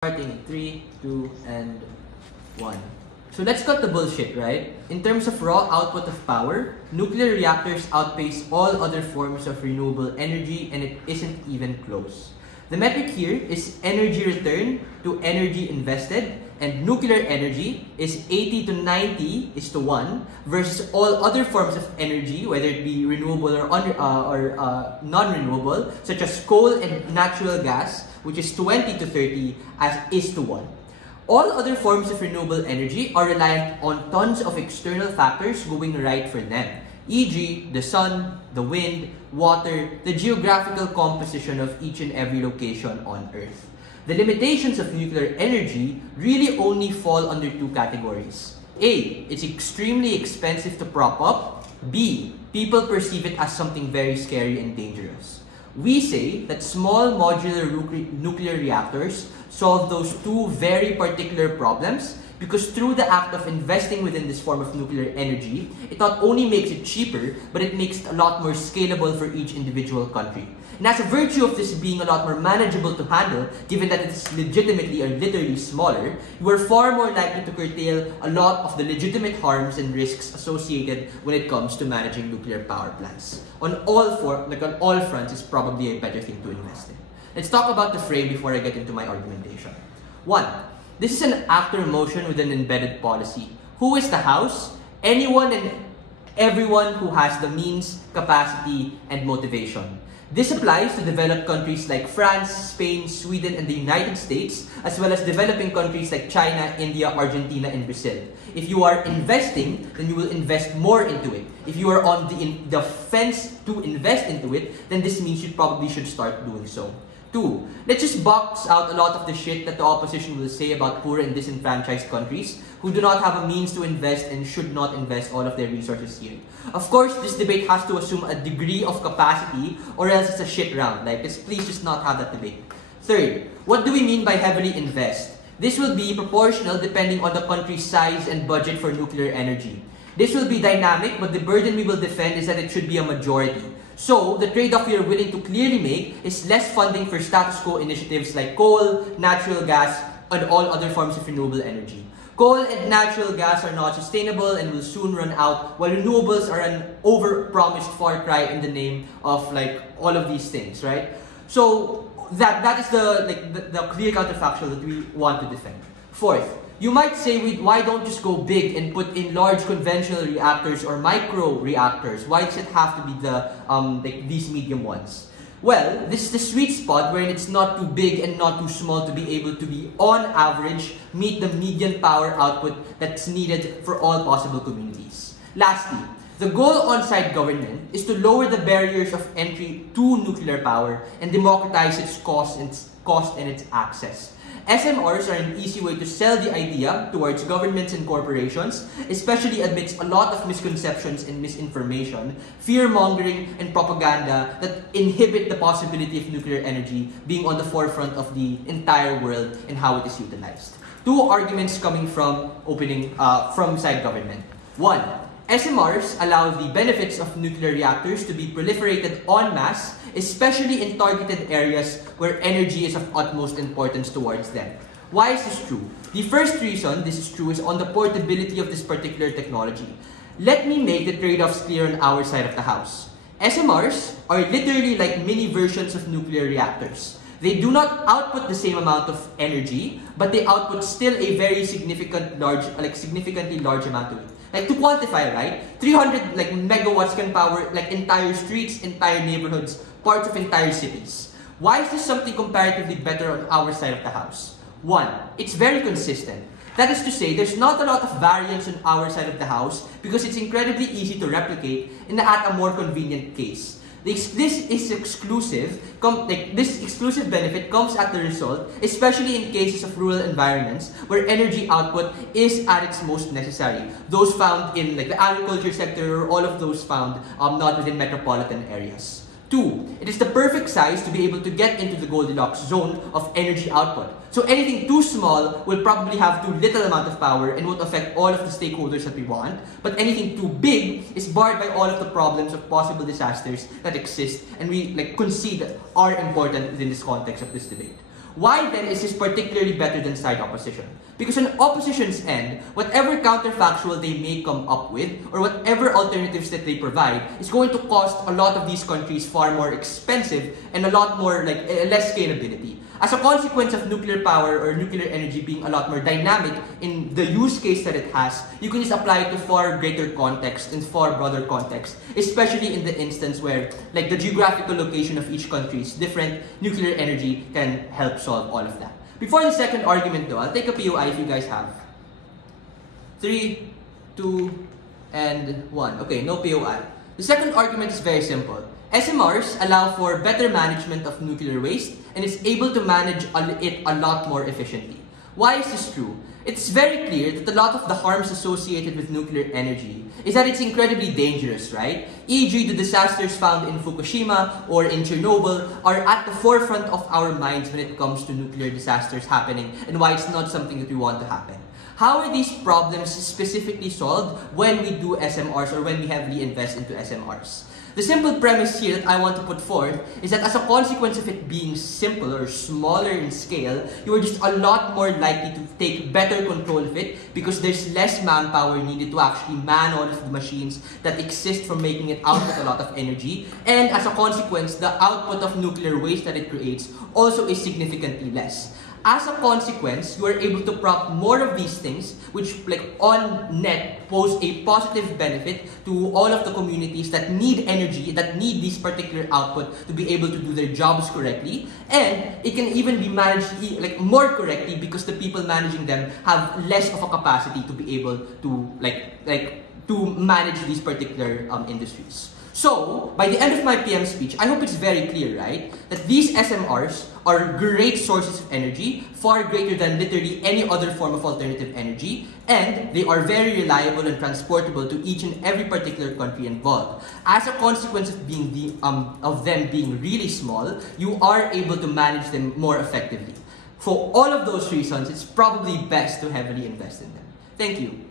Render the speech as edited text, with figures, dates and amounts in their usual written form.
Starting in 3, 2, and 1. So let's cut the bullshit, right? In terms of raw output of power, nuclear reactors outpace all other forms of renewable energy, and it isn't even close. The metric here is energy return to energy invested, and nuclear energy is 80 to 90 is to 1 versus all other forms of energy, whether it be renewable or non-renewable, such as coal and natural gas, which is 20 to 30 as is to 1. All other forms of renewable energy are reliant on tons of external factors going right for them, e.g. the sun, the wind, water, the geographical composition of each and every location on Earth. The limitations of nuclear energy really only fall under two categories. A, it's extremely expensive to prop up. B, people perceive it as something very scary and dangerous. We say that small modular nuclear reactors solve those two very particular problems because through the act of investing within this form of nuclear energy, it not only makes it cheaper, but it makes it a lot more scalable for each individual country. And as a virtue of this being a lot more manageable to handle, given that it's legitimately or literally smaller, you are far more likely to curtail a lot of the legitimate harms and risks associated when it comes to managing nuclear power plants. On all fronts, it's probably a better thing to invest in. Let's talk about the frame before I get into my argumentation. 1. This is an actor motion with an embedded policy. Who is the House? Anyone and everyone who has the means, capacity, and motivation. This applies to developed countries like France, Spain, Sweden, and the United States, as well as developing countries like China, India, Argentina, and Brazil. If you are investing, then you will invest more into it. If you are on the fence to invest into it, then this means you probably should start doing so. 2. Let's just box out a lot of the shit that the opposition will say about poor and disenfranchised countries who do not have a means to invest and should not invest all of their resources here. Of course, this debate has to assume a degree of capacity or else it's a shit round. Please just not have that debate. 3rd, what do we mean by heavily invest? This will be proportional depending on the country's size and budget for nuclear energy. This will be dynamic, but the burden we will defend is that it should be a majority. So, the trade-off we are willing to clearly make is less funding for status quo initiatives like coal, natural gas, and all other forms of renewable energy. Coal and natural gas are not sustainable and will soon run out, while renewables are an over-promised far cry in the name of all of these things, right? So, that is the clear counterfactual that we want to defend. 4th, you might say, why don't just go big and put in large conventional reactors or micro reactors? Why does it have to be these medium ones? Well, this is the sweet spot wherein it's not too big and not too small to be able to be, on average, meet the median power output that's needed for all possible communities. Lastly, the goal on-site government is to lower the barriers of entry to nuclear power and democratize its cost and its access. SMRs are an easy way to sell the idea towards governments and corporations, especially amidst a lot of misconceptions and misinformation, fear-mongering, and propaganda that inhibit the possibility of nuclear energy being on the forefront of the entire world and how it is utilized. 2 arguments coming from side government. 1. SMRs allow the benefits of nuclear reactors to be proliferated en masse, especially in targeted areas where energy is of utmost importance towards them. Why is this true? The first reason this is true is on the portability of this particular technology. Let me make the trade-offs clear on our side of the house. SMRs are literally like mini versions of nuclear reactors. They do not output the same amount of energy, but they output still a very significantly large amount of it. To quantify, right? 300 megawatts can power entire streets, entire neighborhoods, parts of entire cities. Why is this something comparatively better on our side of the house? 1. It's very consistent. That is to say, there's not a lot of variance on our side of the house because it's incredibly easy to replicate at a more convenient case. This exclusive benefit comes at the result, especially in cases of rural environments where energy output is at its most necessary. Those found in the agriculture sector, or all of those found not within metropolitan areas. 2. It is the perfect size to be able to get into the Goldilocks zone of energy output. So anything too small will probably have too little amount of power and won't affect all of the stakeholders that we want. But anything too big is barred by all of the problems of possible disasters that exist and we concede are important within this context of this debate. Why then is this particularly better than side opposition? Because on opposition's end, whatever counterfactual they may come up with, or whatever alternatives that they provide, is going to cost a lot of these countries far more expensive and a lot more less scalability. As a consequence of nuclear power or nuclear energy being a lot more dynamic in the use case that it has, you can just apply it to far greater context and far broader context, especially in the instance where the geographical location of each country's different nuclear energy can help solve all of that. Before the second argument though, I'll take a POI if you guys have. 3, 2, and 1. Okay, no POI. The second argument is very simple. SMRs allow for better management of nuclear waste and is able to manage it a lot more efficiently. Why is this true? It's very clear that a lot of the harms associated with nuclear energy is that it's incredibly dangerous, right? E.g., the disasters found in Fukushima or in Chernobyl are at the forefront of our minds when it comes to nuclear disasters happening and why it's not something that we want to happen. How are these problems specifically solved when we do SMRs or when we heavily invest into SMRs? The simple premise here that I want to put forth is that as a consequence of it being simpler or smaller in scale, you are just a lot more likely to take better control of it because there's less manpower needed to actually man all of the machines that exist for making it output a lot of energy. And as a consequence, the output of nuclear waste that it creates also is significantly less. As a consequence, you are able to prop more of these things, which on net pose a positive benefit to all of the communities that need energy, that need this particular output to be able to do their jobs correctly. And it can even be managed more correctly because the people managing them have less of a capacity to be able to to manage these particular industries. So, by the end of my PM speech, I hope it's very clear, right, that these SMRs are great sources of energy, far greater than literally any other form of alternative energy, and they are very reliable and transportable to each and every particular country involved. As a consequence of them being really small, you are able to manage them more effectively. For all of those reasons, it's probably best to heavily invest in them. Thank you.